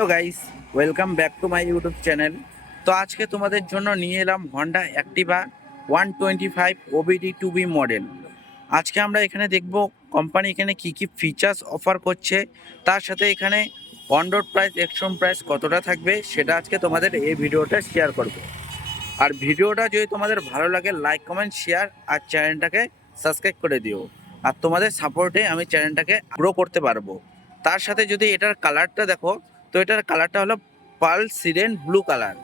তো guys, welcome back to my YouTube channel. তো আজকে তোমাদের জন্য নিয়ে এলাম Honda Activa 125 OBD two B model. আজকে আমরা এখানে দেখব কোম্পানি এখানে কি কি ফিচার্স অফার করছে, তার সাথে এখানে অন রোড প্রাইস এক্সট্রম প্রাইস কতটা থাকবে সেটা আজকে তোমাদের এই ভিডিওটা শেয়ার করব। আর ভিডিওটা যদি তোমাদের ভালো লাগে লাইক কমেন্ট শেয়ার আর চ্যানেলটাকে সাবস্ক্রাইব করে দিও। আর তোমাদের সাপোর্টে আমি চ্যানেলটাকে গ্রো করতে পারবো। তার সাথে যদি এটার কালারটা দেখো, তো এটার কালারটা হলো পার্ল সিরেন ব্লু কালার।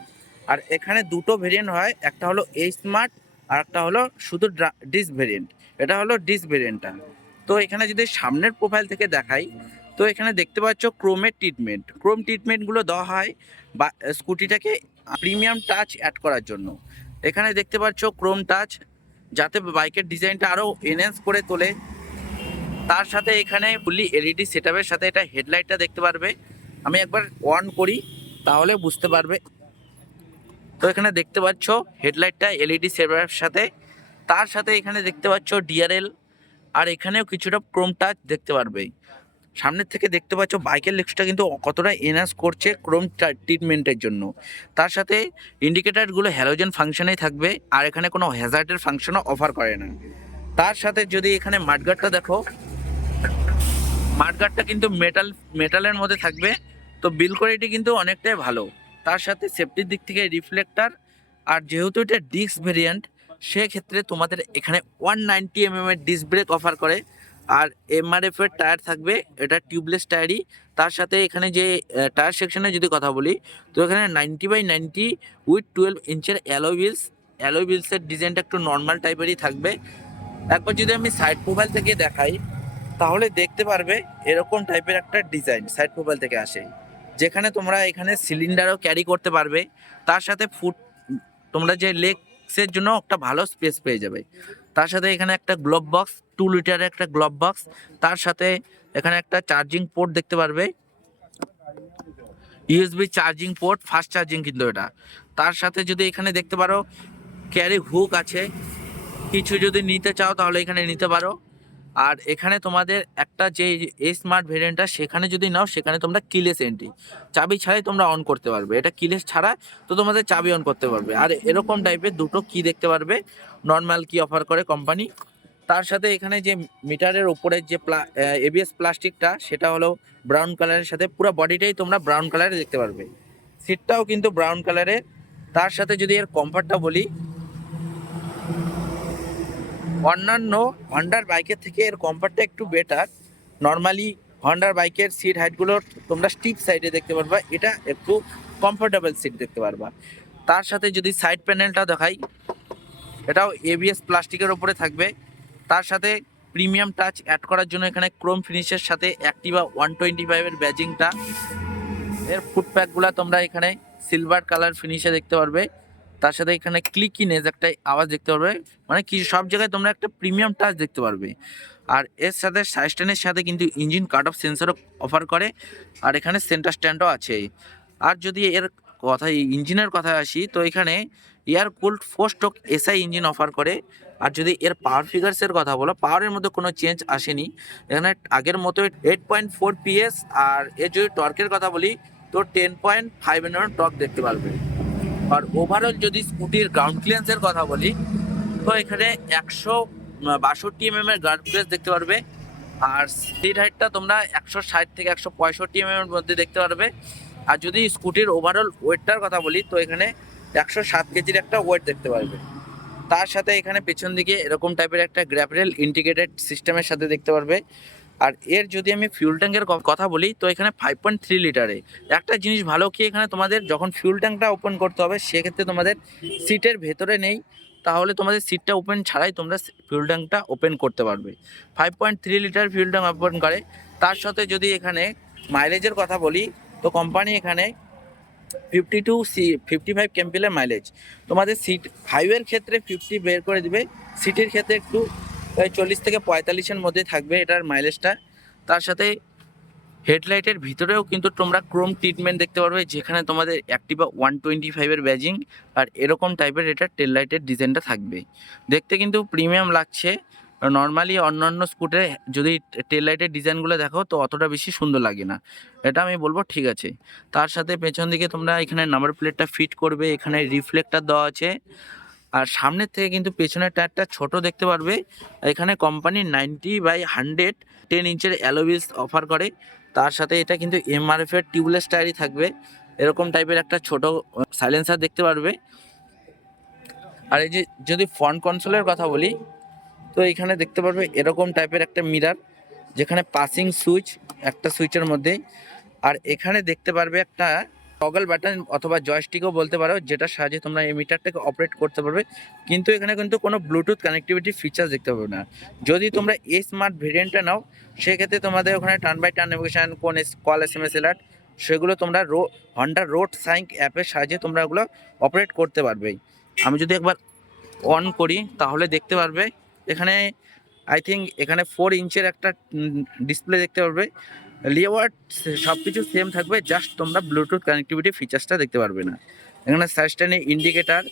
আর এখানে দুটো ভেরিয়েন্ট হয়, একটা হলো এই স্মার্ট আর একটা হলো শুধু ডিস ভেরিয়েন্ট। এটা হলো ডিস ভেরিয়েন্টটা। তো এখানে যদি সামনের প্রোফাইল থেকে দেখাই, তো এখানে দেখতে পাচ্ছ ক্রোমের ট্রিটমেন্ট। ক্রোম ট্রিটমেন্টগুলো দেওয়া হয় বা স্কুটিটাকে প্রিমিয়াম টাচ অ্যাড করার জন্য। এখানে দেখতে পাচ্ছ ক্রোম টাচ, যাতে বাইকের ডিজাইনটা আরও এনহ্যান্স করে তোলে। তার সাথে এখানে ফুললি এলইডি সেটআপের সাথে এটা হেডলাইটটা দেখতে পারবে। আমি একবার অন করি তাহলে বুঝতে পারবে। তো এখানে দেখতে পাচ্ছ হেডলাইটটা এলইডি সেটআপের সাথে। তার সাথে এখানে দেখতে পাচ্ছ ডিআরএল, আর এখানেও কিছুটা ক্রোম টাচ দেখতে পারবে। সামনের থেকে দেখতে পাচ্ছ বাইকের লুকসটা কিন্তু কতটা এনহান্স করছে ক্রোম ট্রিটমেন্টের জন্য। তার সাথে ইন্ডিকেটারগুলো হ্যালোজেন ফাংশনেই থাকবে, আর এখানে কোনো হ্যাজার্ডের ফাংশনও অফার করে না। তার সাথে যদি এখানে মাডগার্ডটা দেখো, মাডগার্ডটা কিন্তু মেটালের মধ্যে থাকবে। তো বিল কোয়ালিটি কিন্তু অনেকটাই ভালো। তার সাথে সেফটির দিক থেকে রিফ্লেক্টার, আর যেহেতু এটা ডিস্ক ভেরিয়েন্ট সেক্ষেত্রে তোমাদের এখানে 190 এর ডিস্ক ব্রেক অফার করে। আর এমআরএফ এর টায়ার থাকবে, এটা টিউবলেস টায়ারই। তার সাথে এখানে যে টায়ার সেকশনে যদি কথা বলি, তো এখানে 90/90 উইথ 12 ইঞ্চের অ্যালয় হুইলসের ডিজাইনটা একটু নর্মাল টাইপেরই থাকবে। একবার যদি আমি সাইড প্রোফাইল থেকে দেখাই তাহলে দেখতে পারবে এরকম টাইপের একটা ডিজাইন সাইড প্রোফাইল থেকে আসে, যেখানে তোমরা এখানে সিলিন্ডারও ক্যারি করতে পারবে। তার সাথে তোমরা যে লেগসের জন্য একটা ভালো স্পেস পেয়ে যাবে। তার সাথে এখানে একটা গ্লোভ বক্স, 2 লিটারের একটা গ্লোভ বক্স। তার সাথে এখানে একটা চার্জিং পোর্ট দেখতে পারবে, USB charging port, fast charging কিন্তু এটা। তার সাথে যদি এখানে দেখতে পারো ক্যারি হুক আছে, কিছু যদি নিতে চাও তাহলে এখানে নিতে পারো। আর এখানে তোমাদের একটা যে স্মার্ট ভেরিয়েন্টটা সেখানে যদি নাও, সেখানে তোমরা কিলেস এন্ট্রি, চাবি ছাড়াই তোমরা অন করতে পারবে। এটা কিলেস ছাড়া, তো তোমাদের চাবি অন করতে পারবে। আর এরকম টাইপের দুটো কি দেখতে পারবে, নর্মাল কি অফার করে কোম্পানি। তার সাথে এখানে যে মিটারের উপরে যে এবিএস প্লাস্টিকটা, সেটা হলো ব্রাউন কালারের সাথে, পুরো বডিটাই তোমরা ব্রাউন কালারে দেখতে পারবে। সিটটাও কিন্তু ব্রাউন কালারের। তার সাথে যদি এর কমফর্টটা বলি, অন্যান্য হন্ডার বাইকের থেকে এর কমফর্টটা একটু বেটার। নর্মালি হন্ডার বাইকের সিট হাইটগুলো তোমরা স্টিপ সাইডে দেখতে পারবা, এটা একটু কমফোর্টেবল সিট দেখতে পারবা। তার সাথে যদি সাইড প্যানেলটা দেখাই, এটাও এবিএস প্লাস্টিকের ওপরে থাকবে। তার সাথে প্রিমিয়াম টাচ অ্যাড করার জন্য এখানে ক্রোম ফিনিশের সাথে অ্যাক্টিভা 125-এর ব্যাজিংটা। এর ফুটপ্যাকগুলো তোমরা এখানে সিলভার কালার ফিনিশে দেখতে পারবে। তার সাথে এখানে ক্লিকিনেস একটা আওয়াজ দেখতে পারবে, মানে কি সব জায়গায় তোমরা একটা প্রিমিয়াম টাচ দেখতে পারবে। আর এর সাথে সাইড স্ট্যান্ডের সাথে কিন্তু ইঞ্জিন কাট অফ সেন্সরও অফার করে, আর এখানে সেন্টার স্ট্যান্ডও আছে। আর যদি এর কথা ইঞ্জিনের কথা আসি, তো এখানে air cooled 4 stroke SI engine offer করে। আর যদি এর পাওয়ার ফিগার্সের কথা বলো, পাওয়ারের মধ্যে কোনো চেঞ্জ আসেনি, এখানে আগের মতো 8.4 PS। আর এর যদি টর্কের কথা বলি, তো 10.5 Nm টর্ক দেখতে পারবে। আর ওভারঅল যদি স্কুটির গ্রাউন্ড ক্লিয়ারেন্সের কথা বলি, তো এখানে 162 mm এর গ্রাউন্ড ক্লিয়ারেন্স দেখতে পারবে। আর সিট হাইটটা তোমরা 160 থেকে 165 এর মধ্যে দেখতে পারবে। আর যদি স্কুটির ওভারঅল ওয়েটটার কথা বলি, তো এখানে 107 কেজির একটা ওয়েট দেখতে পারবে। তার সাথে এখানে পেছন দিকে এরকম টাইপের একটা গ্র্যাপরেল ইন্টিগ্রেটেড সিস্টেমের সাথে দেখতে পারবে। আর এর যদি আমি ফিউল ট্যাঙ্কের কথা বলি, তো এখানে 5.3 লিটারে। একটা জিনিস ভালো কি, এখানে তোমাদের যখন ফিউল ট্যাঙ্কটা ওপেন করতে হবে সেক্ষেত্রে তোমাদের সিটের ভেতরে নেই, তাহলে তোমাদের সিটটা ওপেন ছাড়াই তোমরা ফিউল ট্যাঙ্কটা ওপেন করতে পারবে। 5.3 লিটার ফিউল ট্যাঙ্ক ওপেন করে। তার সাথে যদি এখানে মাইলেজের কথা বলি, তো কোম্পানি এখানে 55 কেম্পিলের মাইলেজ। তোমাদের সিট হাইওয়ের ক্ষেত্রে 50 বের করে দিবে, সিটির ক্ষেত্রে একটু 40 থেকে 45-এর মধ্যে থাকবে এটার মাইলেজটা। তার সাথে হেডলাইটের ভিতরেও কিন্তু তোমরা ক্রোম ট্রিটমেন্ট দেখতে পারবে, যেখানে তোমাদের অ্যাক্টিভা 125-এর ব্যাজিং আর এরকম টাইপের এটা টেল লাইটের ডিজাইনটা থাকবে। দেখতে কিন্তু প্রিমিয়াম লাগছে। নর্মালি অন্যান্য স্কুটে যদি টেল লাইটের ডিজাইনগুলো দেখো তো অতটা বেশি সুন্দর লাগে না, এটা আমি বলবো ঠিক আছে। তার সাথে পেছন দিকে তোমরা এখানে নাম্বার প্লেটটা ফিট করবে, এখানে রিফ্লেক্টার দেওয়া আছে। আর সামনের থেকে কিন্তু পেছনের টায়ারটা ছোট দেখতে পারবে। এখানে কোম্পানি 90/100 10 ইঞ্চের অ্যালোই অফার করে। তার সাথে এটা কিন্তু এমআরএফ এর টিউবলেস টায়ারই থাকবে, এরকম টাইপের একটা ছোট সাইলেন্সার দেখতে পারবে। আর এই যে যদি ফ্রন্ট কনসোলের কথা বলি, তো এখানে দেখতে পারবে এরকম টাইপের একটা মিরার, যেখানে পাসিং সুইচ একটা সুইচের মধ্যে। আর এখানে দেখতে পারবে একটা টগল বাটন অথবা জয়স্টিকও বলতে পারো, যেটার সাহায্যে তোমরা এই মিটারটাকে অপারেট করতে পারবে। কিন্তু এখানে কিন্তু কোনো ব্লুটুথ কানেক্টিভিটি ফিচার্স দেখতে পাবে না। যদি তোমরা এই স্মার্ট ভেরিয়েন্টটা নাও, সেক্ষেত্রে তোমাদের ওখানে টার্ন বাই টার্ন নেভিগেশন, কোন কল SMS অ্যালার্ট, সেগুলো তোমরা হন্ডা রোড সাইন্ক অ্যাপের সাহায্যে তোমরা ওগুলো অপারেট করতে পারবে। আমি যদি একবার অন করি তাহলে দেখতে পারবে এখানে আই থিঙ্ক এখানে 4 ইঞ্চের একটা ডিসপ্লে দেখতে পারবে। লিওয়ার্ড সব কিছু সেম থাকবে, জাস্ট তোমরা ব্লুটুথ কানেক্টিভিটি ফিচার্সটা দেখতে পারবে না। এখানে সাস্টেনে ইন্ডিকেটার,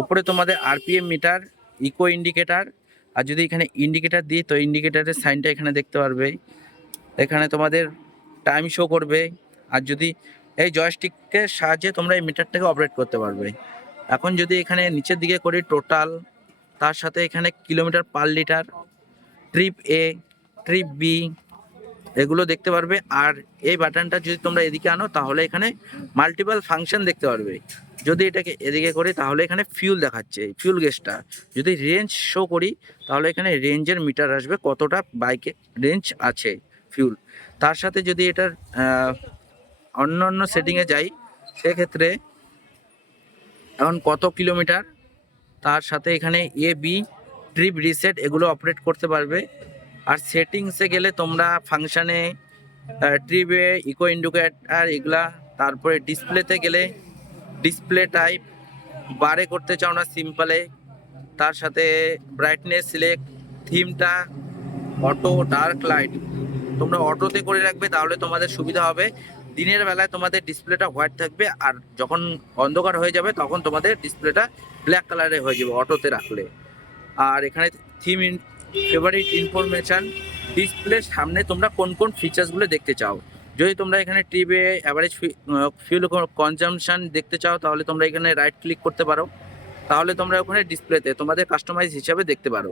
ওপরে তোমাদের RPM মিটার, ইকো ইন্ডিকেটার। আর যদি এখানে ইন্ডিকেটার দিই তো ইন্ডিকেটারের সাইনটা এখানে দেখতে পারবে, এখানে তোমাদের টাইম শো করবে। আর যদি এই জয়স্টিকের সাহায্যে তোমরা এই মিটারটাকে অপারেট করতে পারবে। এখন যদি এখানে নিচের দিকে করি টোটাল, তার সাথে এখানে kilometre per litre, trip A, trip B, এগুলো দেখতে পারবে। আর এই বাটনটা যদি তোমরা এদিকে আনো তাহলে এখানে মাল্টিপল ফাংশন দেখতে পারবে। যদি এটাকে এদিকে করি তাহলে এখানে ফিউল দেখাচ্ছে, ফিউল গেজটা। যদি রেঞ্জ শো করি তাহলে এখানে রেঞ্জের মিটার আসবে, কতটা বাইকে রেঞ্জ আছে ফিউল। তার সাথে যদি এটার অন্য অন্য সেটিংয়ে যাই, সেক্ষেত্রে এখন কত কিলোমিটার, তার সাথে এখানে AB, ট্রিপ রিসেট, এগুলো অপারেট করতে পারবে। আর সেটিংসে গেলে তোমরা ফাংশানে ট্রিপে ইকো ইন্ডিকেটার এগুলা, তারপরে ডিসপ্লেতে গেলে ডিসপ্লে টাইপ বারে করতে চাও না সিম্পলে, তার সাথে ব্রাইটনেস সিলেক্ট, থিমটা অটো, ডার্ক লাইট তোমরা অটোতে করে রাখবে, তাহলে তোমাদের সুবিধা হবে। দিনের বেলায় তোমাদের ডিসপ্লেটা হোয়াইট থাকবে, আর যখন অন্ধকার হয়ে যাবে তখন তোমাদের ডিসপ্লেটা ব্ল্যাক কালারে হয়ে যাবে অটোতে রাখলে। আর এখানে থিম ফেভারিট ইনফরমেশান, ডিসপ্লের সামনে তোমরা কোন কোন ফিচার্সগুলো দেখতে চাও। যদি তোমরা এখানে ট্রিপে অ্যাভারেজ ফিউল কনজামশন দেখতে চাও তাহলে তোমরা এখানে রাইট ক্লিক করতে পারো, তাহলে তোমরা ওখানে ডিসপ্লেতে তোমাদের কাস্টমাইজ হিসাবে দেখতে পারো।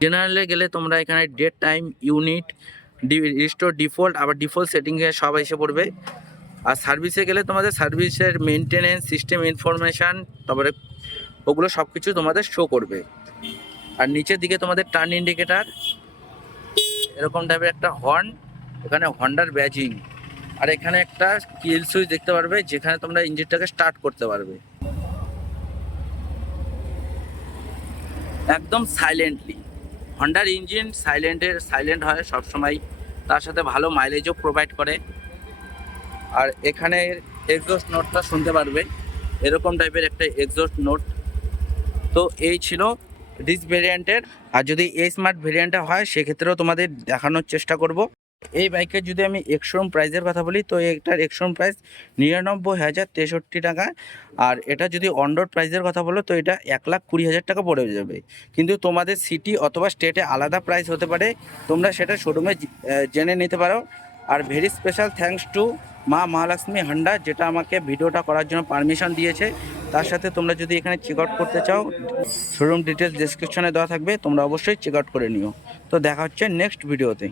জেনারেলে গেলে তোমরা এখানে date time, unit, restore default, আবার ডিফল্ট সেটিংয়ে সব এসে পড়বে। আর সার্ভিসে গেলে তোমাদের সার্ভিসের মেনটেনেন্স, সিস্টেম ইনফরমেশান, তারপরে ওগুলো সব কিছু তোমাদের শো করবে। আর নিচের দিকে তোমাদের টার্ন ইন্ডিকেটার, এরকম টাইপের একটা হর্ন, এখানে হন্ডার ব্যাজিং। আর এখানে একটা কিল সুইচ দেখতে পারবে, যেখানে তোমরা ইঞ্জিনটাকে স্টার্ট করতে পারবে একদম সাইলেন্টলি। হন্ডার ইঞ্জিন সাইলেন্ট হয় সবসময়, তার সাথে ভালো মাইলেজও প্রোভাইড করে। আর এখানে এক্সজস্ট নোটটা শুনতে পারবে, এরকম টাইপের একটা এক্সজস্ট নোট। তো এই ছিল ডিস ভেরিয়েন্টের। আর যদি এই স্মার্ট ভেরিয়েন্টটা হয় সেক্ষেত্রেও তোমাদের দেখানোর চেষ্টা করব। এই বাইকের যদি আমি এক্সশোরুম প্রাইসের কথা বলি, তো এটার এক্সশোরুম প্রাইস 99,063 টাকা। আর এটা যদি অন রোড প্রাইসের কথা বলো তো এটা 1,20,000 টাকা পড়ে যাবে। কিন্তু তোমাদের সিটি অথবা স্টেটে আলাদা প্রাইস হতে পারে, তোমরা সেটা শোরুমে জেনে নিতে পারো। Are very special thanks to মা মহালক্ষ্মী হন্ডা, যেটা আমাকে ভিডিওটা করার জন্য পারমিশন দিয়েছে। তার সাথে তোমরা যদি এখানে চেক আউট করতে চাও, শোরুম ডিটেলস ডেসক্রিপশনে দেওয়া থাকবে, তোমরা অবশ্যই চেক আউট করে নিও। তো দেখা হচ্ছে নেক্সট ভিডিওতে।